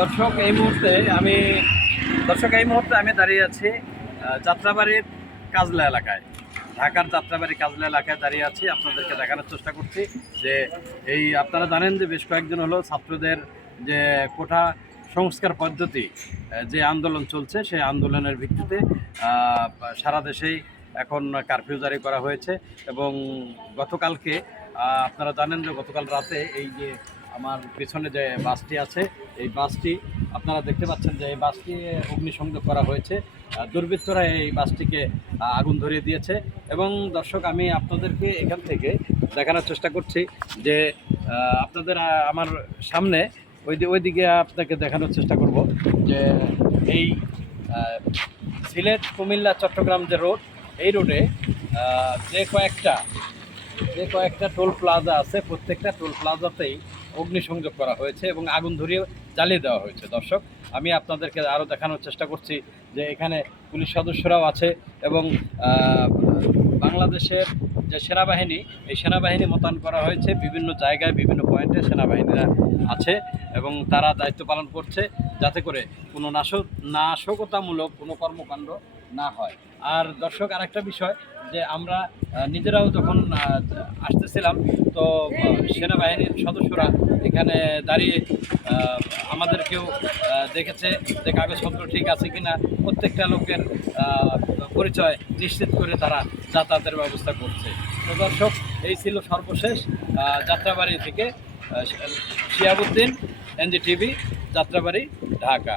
দর্শক, এই মুহূর্তে আমি, দর্শক, এই মুহূর্তে আমি দাঁড়িয়ে আছি যাত্রাবাড়ির কাজলা এলাকায়। ঢাকার যাত্রাবাড়ি কাজলা এলাকায় দাঁড়িয়ে আছি। আপনাদেরকে দেখানোর চেষ্টা করছি যে এই, আপনারা জানেন যে বেশ কয়েকজন হলো ছাত্রদের যে কোঠা সংস্কার পদ্ধতি যে আন্দোলন চলছে, সেই আন্দোলনের ভিত্তিতে সারা দেশেই এখন কারফিউ জারি করা হয়েছে এবং গতকালকে আপনারা জানেন যে গতকাল রাতে এই যে আমার পেছনে যে বাসটি আছে, এই বাসটি আপনারা দেখতে পাচ্ছেন যে এই বাসটি অগ্নিসংযোগ করা হয়েছে। দুর্বৃত্তরা এই বাসটিকে আগুন ধরিয়ে দিয়েছে এবং দর্শক, আমি আপনাদেরকে এখান থেকে দেখানোর চেষ্টা করছি যে আপনাদের আমার সামনে ওই ওইদিকে আপনাকে দেখানোর চেষ্টা করব যে এই সিলেট কুমিল্লা, চট্টগ্রাম যে রোড, এই রোডে যে কয়েকটা যে কয়েকটা টোল প্লাজা আছে, প্রত্যেকটা টোল প্লাজাতেই অগ্নিসংযোগ করা হয়েছে এবং আগুন ধরিয়ে জ্বালিয়ে দেওয়া হয়েছে। দর্শক, আমি আপনাদেরকে আরও দেখানোর চেষ্টা করছি যে এখানে পুলিশ সদস্যরাও আছে এবং বাংলাদেশের যে সেনাবাহিনী, এই সেনাবাহিনী মোতায়েন করা হয়েছে। বিভিন্ন জায়গায় বিভিন্ন পয়েন্টে সেনাবাহিনীরা আছে এবং তারা দায়িত্ব পালন করছে যাতে করে কোনো নাশক, নাশকতামূলক কোনো কর্মকাণ্ড না হয়। আর দর্শক আর একটা বিষয় যে আমরা নিজেরাও যখন আসতেছিলাম, তো সেনাবাহিনীর সদস্যরা এখানে দাঁড়িয়ে আমাদেরকেও দেখেছে যে কাগজপত্র ঠিক আছে কিনা। প্রত্যেকটা লোকের পরিচয় নিশ্চিত করে তারা যাতায়াতের ব্যবস্থা করছে। তো দর্শক, এই ছিল সর্বশেষ যাত্রাবাড়ি থেকে শিয়াবুদ্দিন এনজিটিভি যাত্রাবাড়ি, ঢাকা।